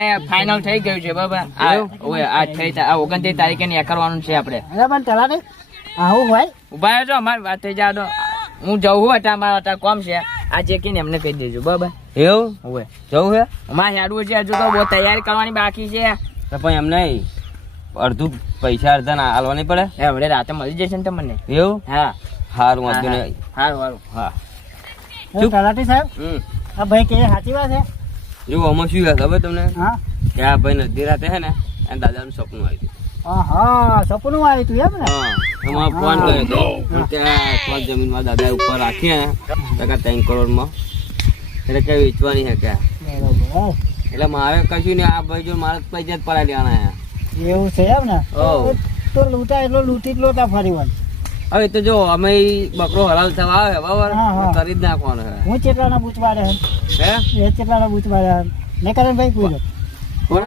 Final થઈ ગયું છે બરાબર. આ 29 તારીખે ને કરવાનું છે આપણે. બરાબર તલાને આવું ભાઈ ઉભા રહેજો, અમારી વાત થઈ જાય તો હું જવું હોય એટલે અમારા અત્યારે કોમ છે. આ જે કીને એમને કહી દેજો બરાબર. એવું હોય જવું હે અમારે હેડવું છે, હજુ તો બહુ તૈયારી કરવાની બાકી છે. તો પણ એમ નહીં, અડધું પૈસા અડધા ના હાલવા નહીં પડે? હવે રાતે મળી જશે ને તમને. એવું હા સારું વાંધો નહીં. સારું હા તલાટી સાહેબ આ ભાઈ કે સાચી વાત છે. જો આમાં શું છે ખબર તમને? હા કે આ ભાઈ નદી રાતે હે ને એના દાદાનું સપનું આવ્યું હા સપનું આવ્યું તું એમ ને. હા એમાં ફોન કર્યો હતો ત્યાં જમીન માં દાદા ઉપર રાખી ને 3 કરોડમાં, એટલે કઈ વેચવાની છે કે બરોબર. એટલે મારે કશું નહીં, આ ભાઈ જો મારે પૈસા જ પડાવી લેવાના છે. એવું છે એમ ને. હોવ. તો લૂંટા એટલો લૂંટી જ લોટા ફરી વાર. હવે તો જો અમે બકરો હલાલ થવા આવે બરાબર, હા, હા. કરી જ નાખવાનો છે. હું ચેટલાના બૂચ મારે હે એ ચેટલાના બૂચ મારે ને કરે ભાઈ પૂરો